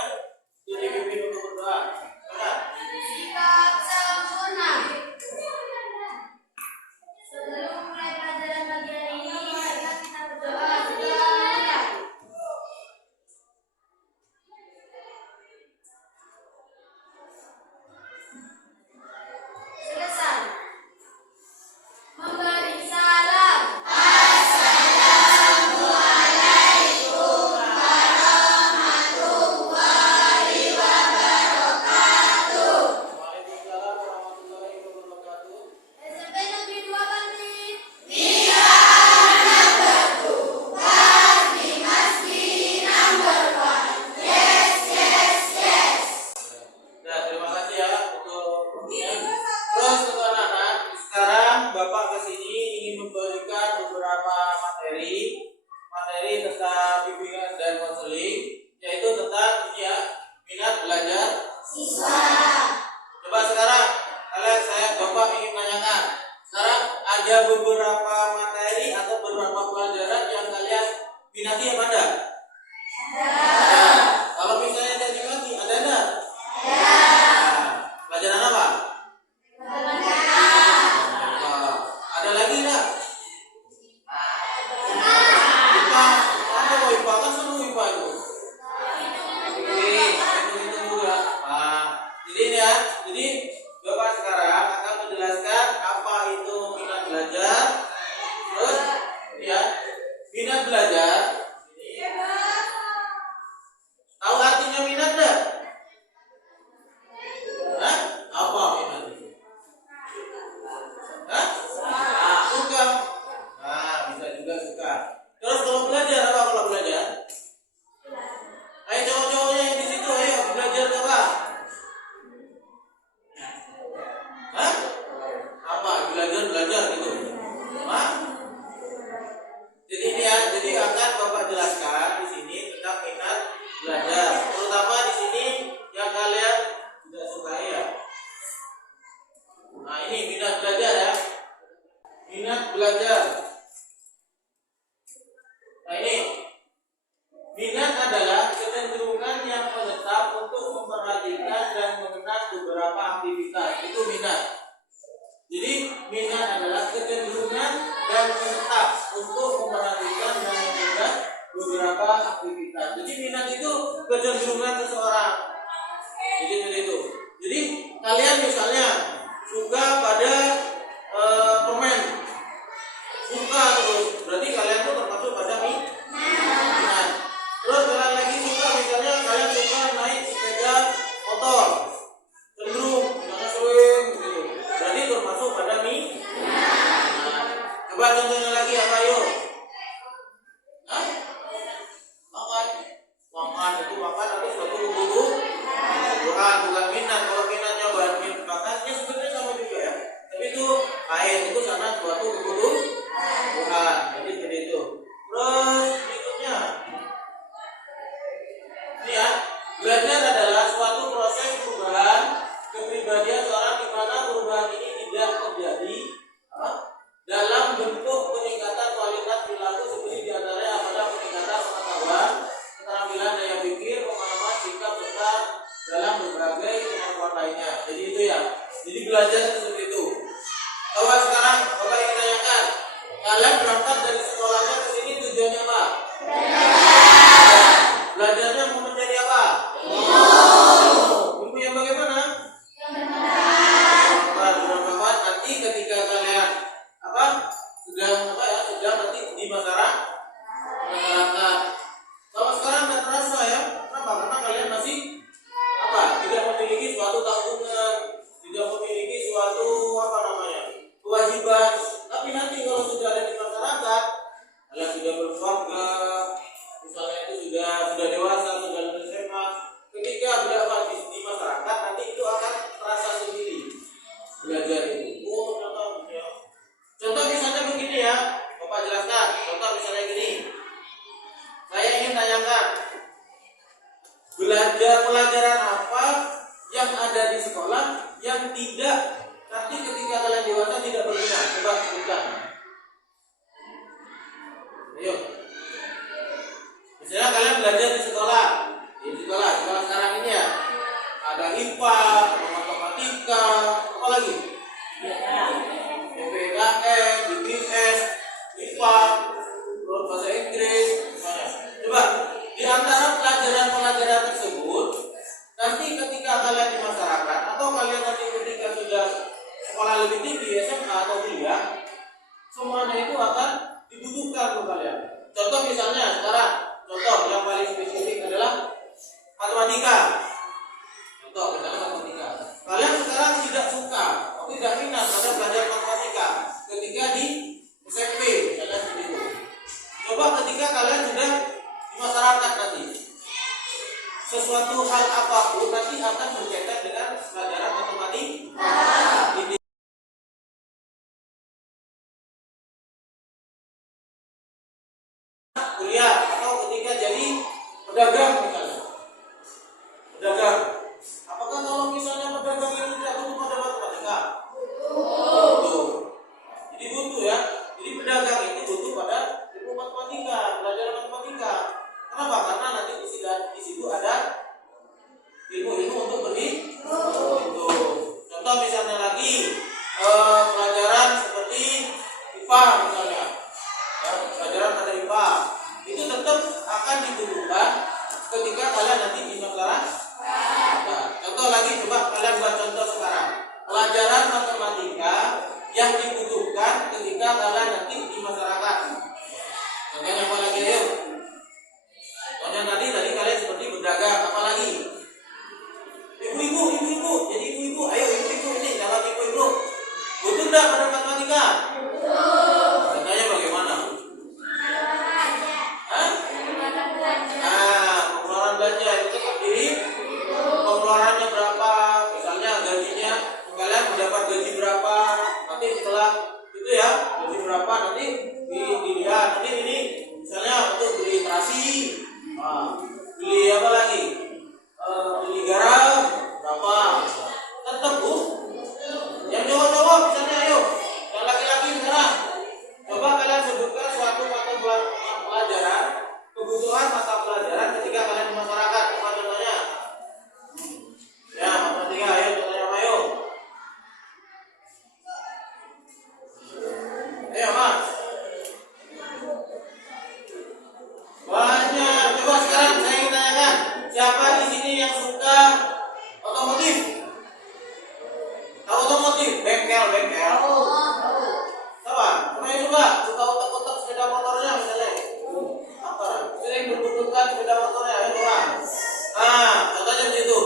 silakan. Jadi pimpin untuk berdoa. Silakan. Sikap sempurna. Sebelum mulai pelajaran pagi hari ini, marilah kita berdoa sebentar. Selesai. Memberi salam. Waalaikumsalam warahmatullahi wabarakatuh. SMP Negeri 2 Banti. Nah, terima kasih ya untuk bukunya. Terus untuk anak-anak, sekarang Bapak kesini ingin memberikan beberapa materi tentang bimbingan dan konseling, yaitu tentang ini ya, minat belajar siswa. Coba sekarang Bapak ingin tanyakan. Sekarang ada beberapa materi atau beberapa pelajaran yang kalian minati apa ada? Ada. Kalau misalnya tidak diminati, ada enggak? Pelajaran apa? Ada lagi enggak? IPA. Apa kok IPA? Kan seru IPA itu. Itu juga. Jadi ini ya. Jadi Bapak sekarang akan menjelaskan apa itu minat belajar. Terus ya, minat belajar. Tahu artinya minat enggak? Hah? Apa minat itu? Hah? Suka. Bisa juga suka. Terus kalau belajar apa kalau belajar? Ayo cowok-cowoknya yang di situ, ayo belajar apa? Hah? Apa? Belajar gitu. Hah? Jadi ini ya, jadi akan Bapak jelaskan di sini tentang minat belajar. Terutama di sini yang kalian tidak sukai ya. Nah, ini minat belajar ya. Minat belajar. Nah, ini minat adalah kecenderungan yang menetap untuk memperhatikan dan mengenal beberapa aktivitas. Itu minat. Jadi minat adalah kecenderungan dan menetap untuk memperhatikan dan mengenal beberapa aktivitas. Jadi minat itu kecenderungan seseorang. Jadi seperti itu. Jadi kalian misalnya suka pada permen, suka terus, berarti kalian tuh termasuk pada minat. Terus kalian lagi suka, misalnya kalian suka naik sepeda motor, cenderung, misalnya sering gitu, berarti termasuk pada minat. Coba contohnya lagi apa yuk? Hah? Makan itu makan harus suatu bukan minat. Kalau minatnya makannya sebenarnya sama juga ya. Tapi itu lain, itu karena suatu kebutuhan. Jadi seperti itu. Terus berikutnya, ini ya, belajar adalah suatu proses perubahan kepribadian seorang di mana perubahan ini tidak terjadi dalam bentuk peningkatan kualitas perilaku seperti diantaranya pada peningkatan pengetahuan, keterampilan daya pikir, pemahaman, sikap serta dalam berbagai kemampuan lainnya. Jadi itu ya. Jadi belajar seperti itu. Coba sekarang Bapak ingin tanyakan, kalian berangkat dari sekolahnya ke sini tujuannya apa? Belajarnya mau mencari apa? Ilmu yang bagaimana? Bermanfaat nanti ketika kalian sudah nanti di masyarakat. Kalau sekarang nggak terasa ya, kenapa? Karena kalian masih tidak memiliki suatu tanggungan, tidak memiliki suatu kewajiban. Tapi nanti kalau sudah ada di masyarakat, kalian sudah berkeluarga, misalnya itu sudah dewasa, sudah lulus SMA, ketika belajar di masyarakat nanti itu akan terasa sendiri belajar itu. Ternyata ya. Contoh misalnya begini ya, Bapak jelaskan. Contoh misalnya gini, saya ingin tanyakan, pelajaran apa yang ada di sekolah yang tidak nanti ketika kalian dewasa tidak berguna? Coba sebutkan. Ayo. Misalnya kalian belajar di sekolah sekarang IPA, matematika, apa lagi? PPKN, IPS, IPA, bahasa Inggris, semuanya. Coba di antara pelajaran-pelajaran tersebut, nanti ketika kalian di masyarakat atau kalian nanti ketika sudah sekolah lebih tinggi, SMA atau kuliah, semuanya itu akan dibutuhkan untuk kalian. Contoh misalnya sekarang, contoh yang paling spesifik adalah matematika. Contoh misalnya matematika. Kalian sekarang tidak suka atau tidak minat pada belajar matematika ketika di SMP, misalnya seperti itu. Coba ketika kalian sudah di masyarakat nanti, sesuatu hal apapun nanti akan berkaitan dengan pelajaran matematika. Ini kuliah atau ketika jadi pedagang misalnya. Pedagang. Apakah kalau misalnya pedagang itu tidak butuh pada matematika? Butuh. Jadi butuh ya. Jadi pedagang itu butuh pada ilmu matematika, pelajaran matematika. Kenapa? Karena nanti di situ ada ilmu-ilmu untuk itu. Contoh misalnya lagi pelajaran seperti IPA misalnya. Ya, pelajaran pada IPA itu tetap akan dibutuhkan ketika kalian nanti di masyarakat. Nah, contoh lagi, coba kalian buat contoh sekarang. Pelajaran matematika yang dibutuhkan ketika kalian nanti di masyarakat. Contohnya apa lagi yuk? Contohnya tadi kalian seperti berdagang, apa lagi? Ibu-ibu, jadi ibu-ibu, ayo ibu-ibu ini, dalam ibu-ibu butuh enggak pada matematika? Contohnya bagaimana? Pengeluaran belanja itu terdiri pengeluarannya berapa, misalnya gajinya kalian mendapat gaji berapa, nanti setelah itu ya gaji berapa nanti dilihat nanti ini misalnya untuk beli terasi, beli apa lagi, beli garam berapa, tetap bu. Yang cowok-cowok misalnya ayo, yang laki-laki sekarang coba kalian sebutkan suatu mata pelajaran, kebutuhan mata pelajaran ketika kalian di masyarakat. Apa contohnya? Ya, matematika, ayo contohnya ayo. Ayo mas. Banyak. Coba sekarang saya ingin tanyakan, siapa di sini yang suka otomotif? Tahu otomotif? Bengkel. Siapa? Siapa yang suka otak-otak sepeda motornya misalnya? Apa? Sering berbutuhkan sepeda motornya, ayo orang. Contohnya begitu.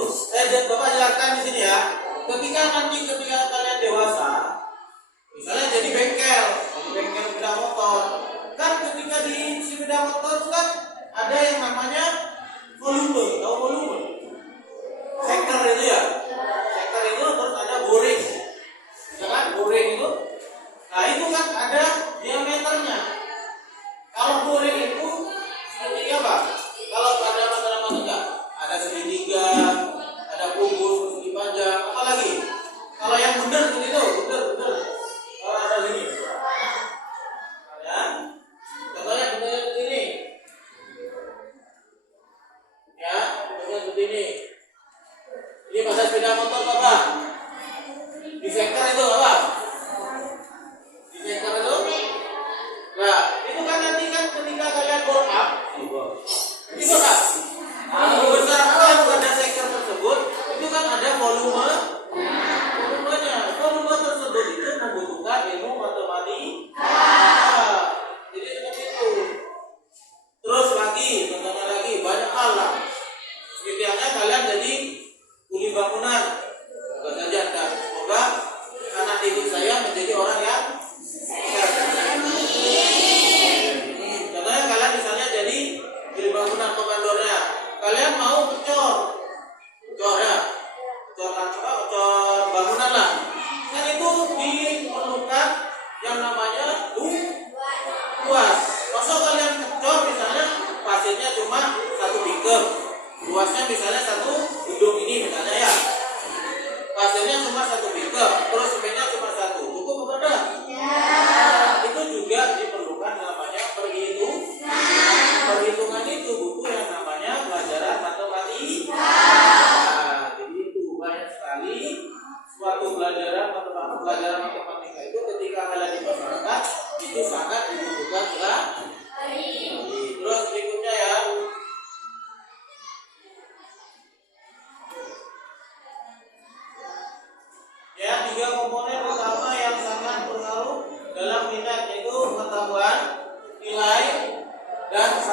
Bapak jelaskan di sini ya. Ketika kalian dewasa, misalnya jadi bengkel sepeda motor, kan ketika di sepeda motor itu kan ada yang namanya volume, tahu volume? Seker itu ya. Seker itu terus ada boring, jangan boring itu. Nah itu kan ada diameternya. Kalau boring itu seperti apa? Kalau pada matematika ada segitiga, ada kubus, persegi panjang, apa lagi? Kalau yang benar begitu, benar. Kalau ada ini, ya. Contohnya seperti ini, ya. Contohnya seperti ini. Ini pada sepeda motor apa? Di sektor itu apa? Di sektor itu? Nah, itu kan nanti kan ketika kalian bore up, itu kan besar apa yang pada sektor tersebut, itu kan ada volumenya. Volume tersebut itu membutuhkan ilmu matematika. Jadi seperti itu. Terus lagi, contohnya lagi banyak hal lah. Setidaknya kalian jadi kuli bangunan. Semoga saja dan semoga anak didik saya menjadi orang yang contohnya kalian misalnya jadi kuli bangunan komandornya. Kalian mau ngecor ya, ngecor bangunan lah. Kan itu diperlukan yang namanya luas. Masa kalian ngecor misalnya pasirnya cuma 1 piker, luasnya misalnya 1 gedung ini misalnya ya, pasirnya cuma 1 piker, terus semennya cuma 1, cukup apa enggak? Itu juga diperlukan namanya perhitungan itu butuh yang namanya pelajaran matematika. Jadi itu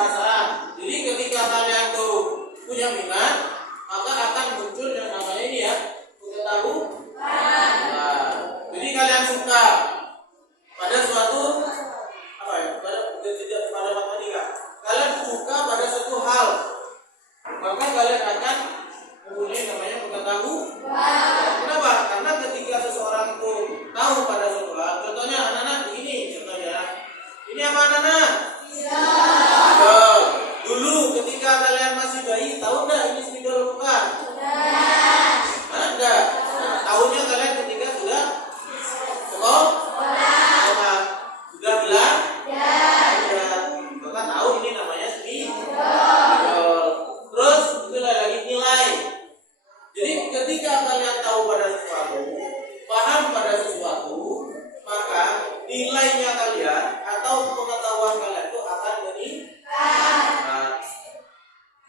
perasaan. Jadi ketika kalian tuh punya minat, maka akan muncul yang namanya ini ya, pengetahuan. Nah, jadi kalian suka pada suatu apa ya? Pada matematika. Kalian suka pada suatu hal, maka kalian akan mempunyai namanya pengetahuan. Kenapa? Karena ketika seseorang itu tahu pada suatu hal, contohnya anak-anak begini, contohnya ini apa anak-anak? Spidol. Dulu ketika kalian masih bayi, tahu nggak ini spidol bukan? Ada. Nah, tahunya kalian ketika sudah sekolah, sudah belajar, maka tahu ini namanya spidol. Terus itulah lagi nilai. Jadi ketika kalian tahu pada sesuatu, paham pada sesuatu, maka nilainya kalian atau pengetahuan kalian itu akan meningkat.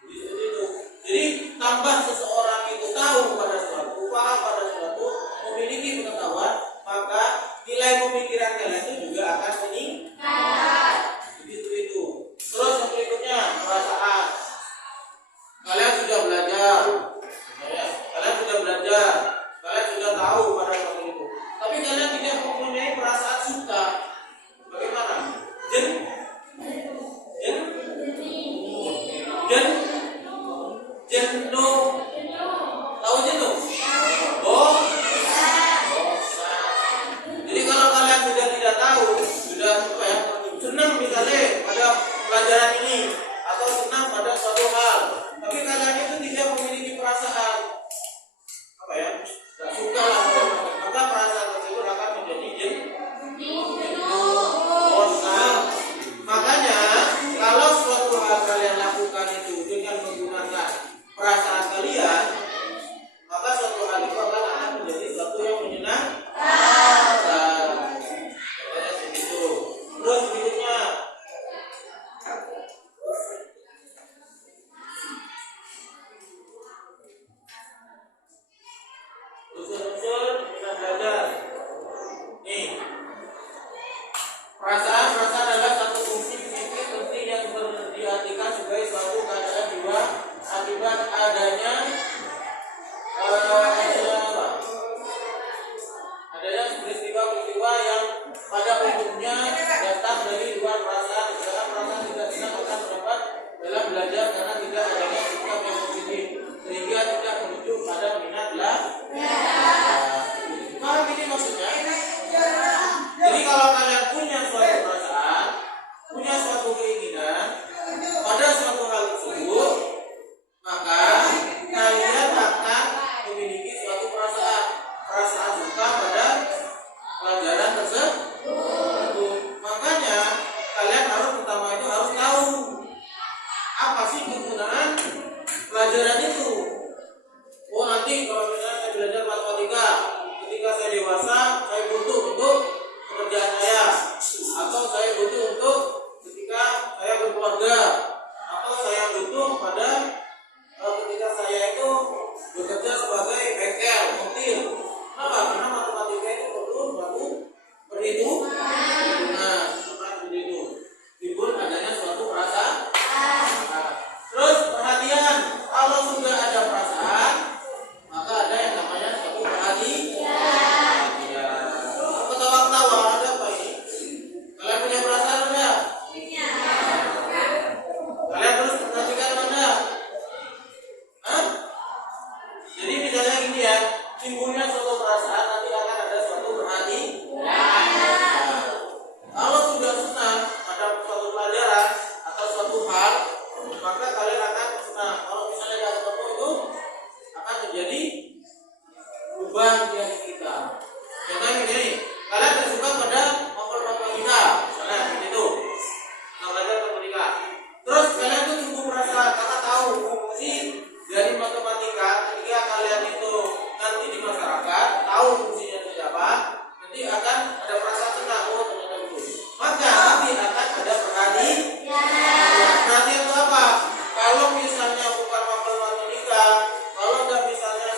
Jadi seperti itu. Jadi tambah seseorang itu tahu pada sesuatu, paham pada sesuatu, memiliki pengetahuan, maka nilai pemikiran kalian itu juga akan meningkat. Jadi seperti itu. Terus yang berikutnya perasaan. Kalian sudah belajar. Kalian sudah tahu pada suatu itu. Tapi kalian tidak mempunyai perasaan suka. Bagaimana? Jenuh. Tahu jenuh? Bosan. Jadi kalau kalian sudah tidak tahu, sudah apa ya? Senang misalnya pada pelajaran ini atau senang pada suatu hal, tapi kalian itu tidak memiliki perasaan apa ya? Tidak suka lah, maka perasaan tersebut akan menjadi bosan. Makanya kalau suatu hal kalian lakukan itu dengan menggunakan perasaan kalian, maka suatu hal itu akan menjadi suatu yang menyenangkan. Katanya begitu. Terus berikutnya unsur-unsur kita belajar. Nih, perasaan adalah satu fungsi psikis penting yang diartikan sebagai suatu keadaan jiwa akibat adanya peristiwa-peristiwa yang pada umumnya datang dari luar perasaan. Sedangkan perasaan tidak senang akan terdapat dalam belajar karena tidak adanya sikap yang positif, sehingga tidak menuju pada minat Paham ini maksudnya? Jadi kalau kalian punya suatu perasaan, punya suatu keinginan pada suatu hal tersebut, maka kalian akan memiliki suatu perasaan suka pada pelajaran tersebut. Makanya kalian pertama itu harus tahu apa sih kegunaan pelajaran itu. Oh, nanti kalau misalnya saya belajar matematika, ketika saya dewasa saya butuh untuk pekerjaan saya, atau saya butuh untuk ketika saya berkeluarga, atau saya butuh pada ketika saya itu bekerja sebagai bengkel, montir. Kenapa? Karena matematika itu perlu suatu perhitungan. Seperti itu. Timbul adanya suatu perasaan. Terus perhatian. Kalau sudah ada perasaan, maka ada yang namanya suatu perhatian. Ketawa-ketawa ada apa ini? Kalian punya perasaan enggak? Kalian terus perhatikan enggak? Jadi misalnya gini ya, timbulnya suatu perasaan nanti akan ada suatu perhatian. Kalau sudah senang ada suatu pelajaran atau suatu hal, maka kalian akan senang. Kalau misalnya tidak ketemu itu akan terjadi perubahan di kita. Contohnya begini, kalian tersuka pada novel-novel kita, misalnya seperti itu. Kita belajar matematika. Terus kalian tuh tumbuh perasaan karena tahu fungsi dari matematika ketika kalian itu nanti di masyarakat tahu fungsinya seperti apa, nanti akan ada perasaan senang, oh ternyata itu. Maka nanti akan ada perhatian. Perhatian itu apa? Kalau misalnya bukan novel matematika, kalau nggak misalnya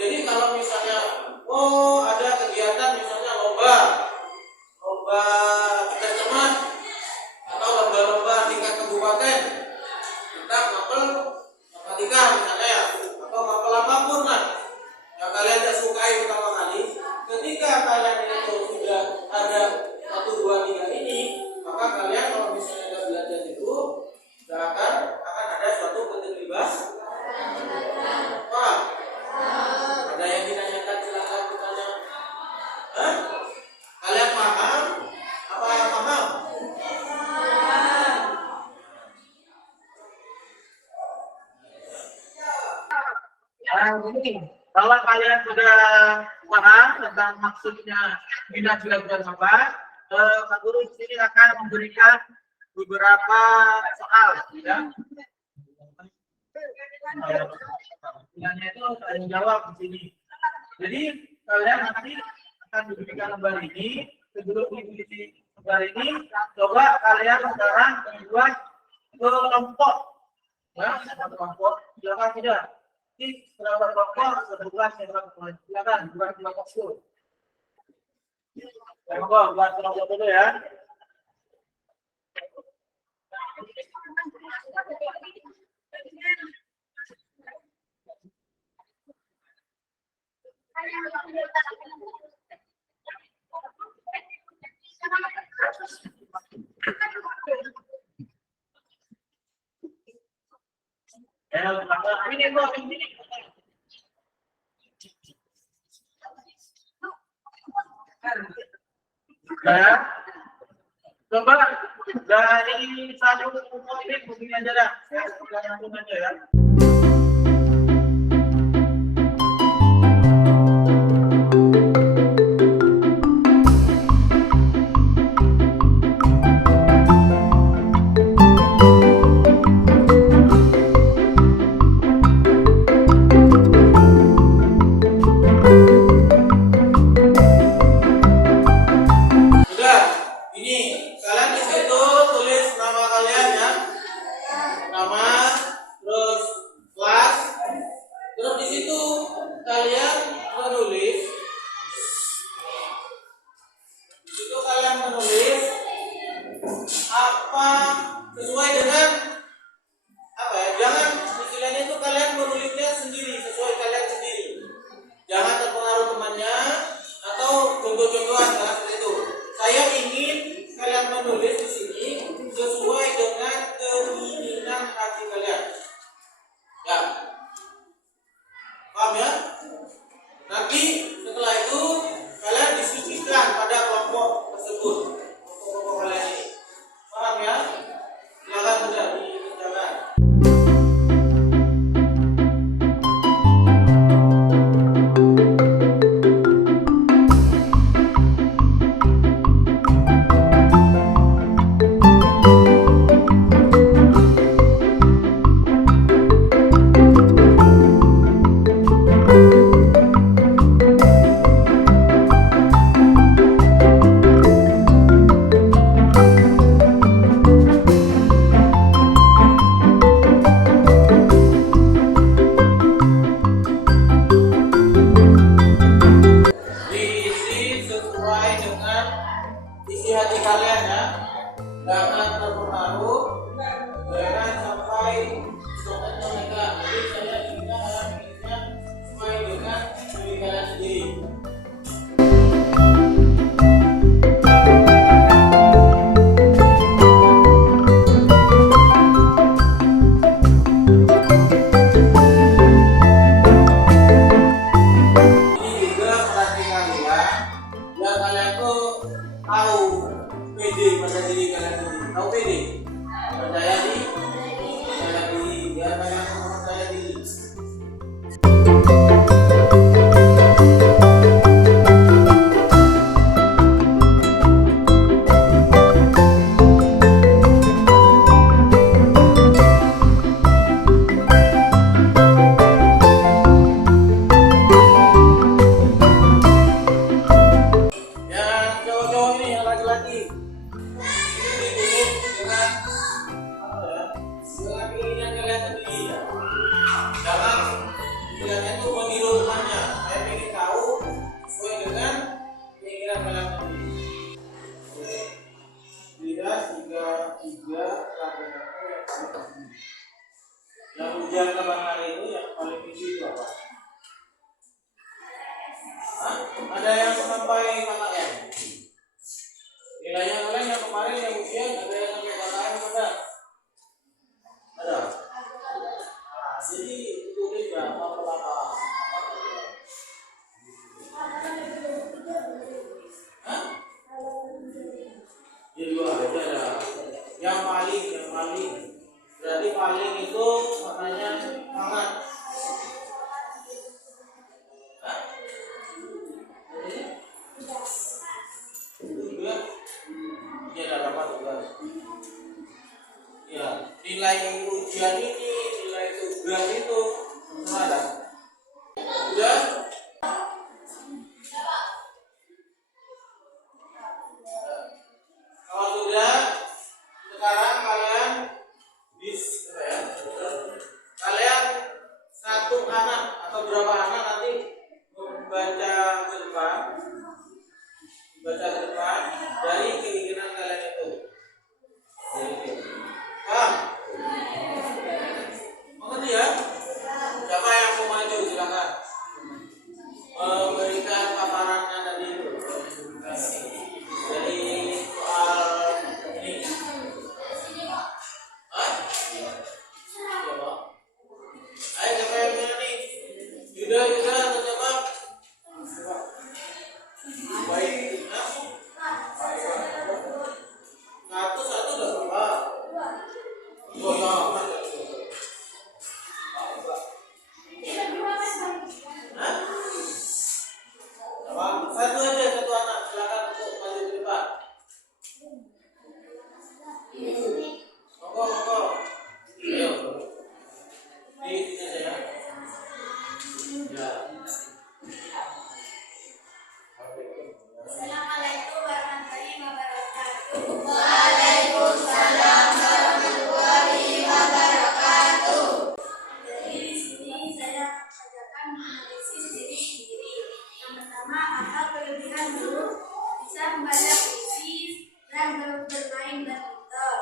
Jadi kalau misalnya ada kegiatan misalnya lomba cerdas cermat atau lomba-lomba tingkat kabupaten tentang mapel matematika misalnya ya, atau mapel apapun lah yang kalian tidak sukai pertama kali, ketika kalian itu sudah ada 1, 2, 3 ini, maka kalian kalau misalnya ada belajar itu tidak akan ada suatu keterlibatan. Wah, ada yang ditanyakan, silakan bertanya. Hah? Kalian paham? Apa yang paham? Ini kalau kalian sudah paham tentang maksudnya bina dilakukan apa, Pak Guru di sini akan memberikan beberapa soal, ya. Pilihannya itu kalian jawab di sini. Jadi kalian nanti akan diberikan lembar ini. Sebelum mengisi lembar ini, coba kalian sekarang membuat kelompok. Ya, kelompok. Silakan tidak. Ini berapa kelompok? Sebelas kelompok. Silakan buat kelompok dulu. Kelompok, buat kelompok dulu ya. Ini ya. Coba dari satu ini begini aja dah. Langsung aja ya. Sesuai dengan apa ya, jangan istilahnya itu kalian menulisnya sendiri sesuai kalian sendiri, jangan terpengaruh temannya atau contoh-contohan seperti itu. Saya ingin kalian menulis di sini sesuai dengan keinginan hati kalian, ya, paham ya? Nanti setelah itu kalian diskusikan pada kelompok tersebut, kelompok kalian ini, paham ya? Silakan sudah dikerjakan. Isi hati kalian ya, jangan terpengaruh, jangan sampai contohnya mereka. Jadi saya inginnya sesuai dengan diri kalian sendiri. Ini juga perhatikan ya, biar kalian tuh tahu pede pada diri kalian sendiri. Tahu pede? Percaya diri, biar kalian percaya diri. nilai ujian ini, nilai tugas itu. Mana? Udah? Kalau sudah, sekarang kalian kalian satu anak atau berapa anak nanti membaca ke depan, dari keinginan kalian itu. Mengerti ya? Siapa yang mau maju silakan memberikan paparannya tadi itu. Jadi soal ini. Hah? Coba. Ayo siapa yang punya nih? Yuda atau siapa? Baik. Hah? Satu udah berapa? Oh ya, Hah? Apa? Satu aja, satu anak. Silakan untuk maju ke depan. Monggo. Ayo. Di sini aja ya. Ya. Assalamualaikum warahmatullahi wabarakatuh. Jadi di sini saya akan menganalisis diri sendiri. Yang pertama, apa kelebihan guru bisa membaca puisi dan bermain badminton.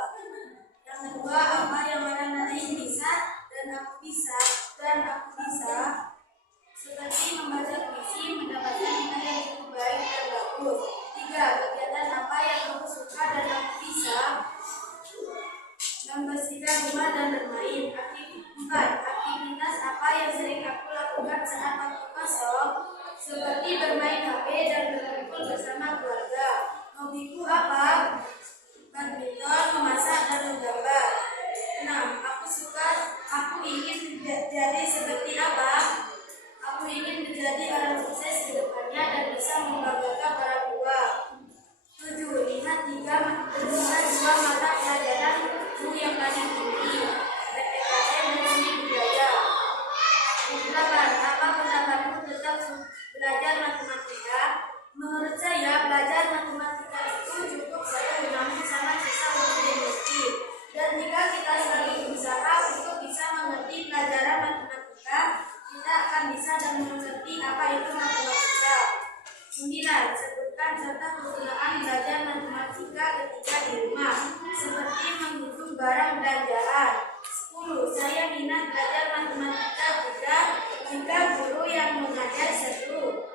Yang kedua, apa yang orang lain bisa dan aku bisa seperti membaca puisi, mendapatkan nilai yang cukup baik dan bagus. 3. Kegiatan apa yang aku suka dan aku bisa membersihkan rumah dan bermain. 4. Aktivitas apa yang sering aku lakukan saat waktu kosong, seperti bermain HP dan berkumpul bersama keluarga. Hobiku apa? Badminton, memasak, dan menggambar. 6. Aku ingin jadi seperti apa? Aku ingin menjadi orang sukses ke depannya dan bisa membanggakan orang tua. 7. Lihat 2 mata pelajaran yang paling tinggi. PPKN dan seni budaya. 8. Apa pendapatmu tentang belajar matematika? Menurut saya, belajar matematika itu cukup seru, namun sangat susah untuk dimengerti. Dan jika kita selalu berusaha untuk bisa mengerti pelajaran matematika, kita akan bisa dan mengerti apa itu matematika. 9. Sebutkan contoh kegunaan belajar matematika ketika di rumah, seperti menghitung barang belanjaan. 10. Saya minat belajar matematika jika guru yang mengajar seru.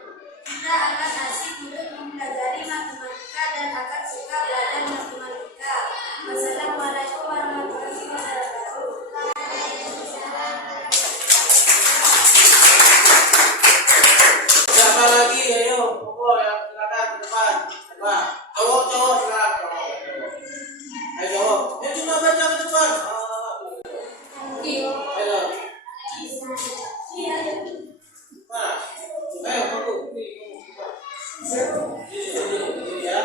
Kita akan asik untuk mempelajari matematika dan akan suka belajar matematika. Wassalamualaikum warahmatullahi wabarakatuh. Siapa lagi? Ayo, monggo yang silakan ke depan. Coba. Cowok silakan. Ayo jawab. Ya cuma baca ke depan. Ayo. Mana? Ayo, monggo. Ini ya.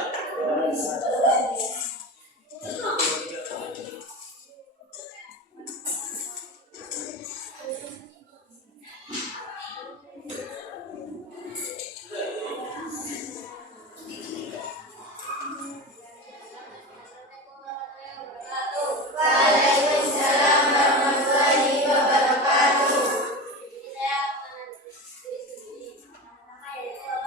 Waalaikumsalam warahmatullahi wabarakatuh. Saya mengenal diri sendiri. Pertama yaitu apa?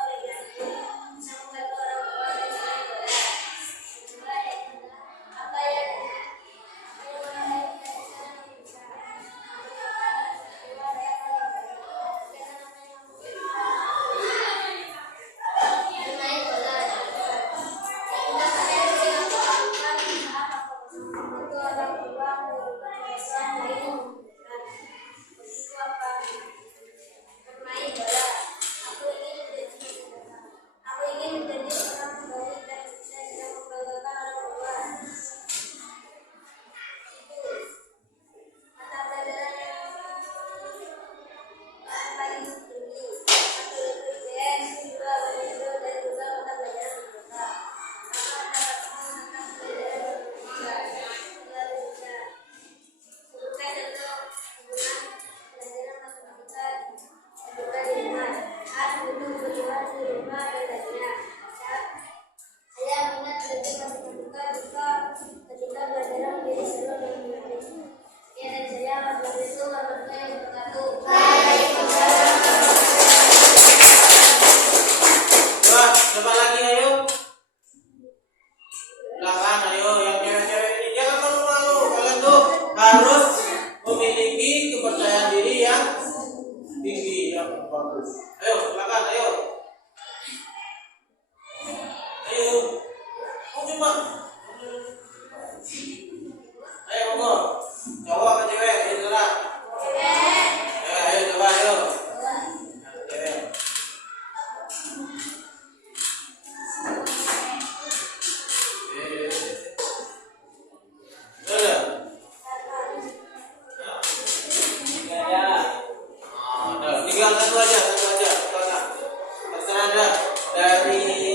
di rumah katanya. Saya minat belajar matematika ketika pelajaran menjadi seru dan menarik. Sekian dari saya. Wassalamualaikum warahmatullahi wabarakatuh. Coba lagi ayo. Silakan ayo yang cewek-cewek ini jangan malu-malu. Kalian tuh harus memiliki kepercayaan diri yang tinggi, yang bagus. Ayo silakan ayo. Ayo. Oh coba. Ayo monggo. Cowok apa cewek? Ayo silakan. Ayo coba ayo. Cewek. Tinggal satu aja. Terserah Anda dari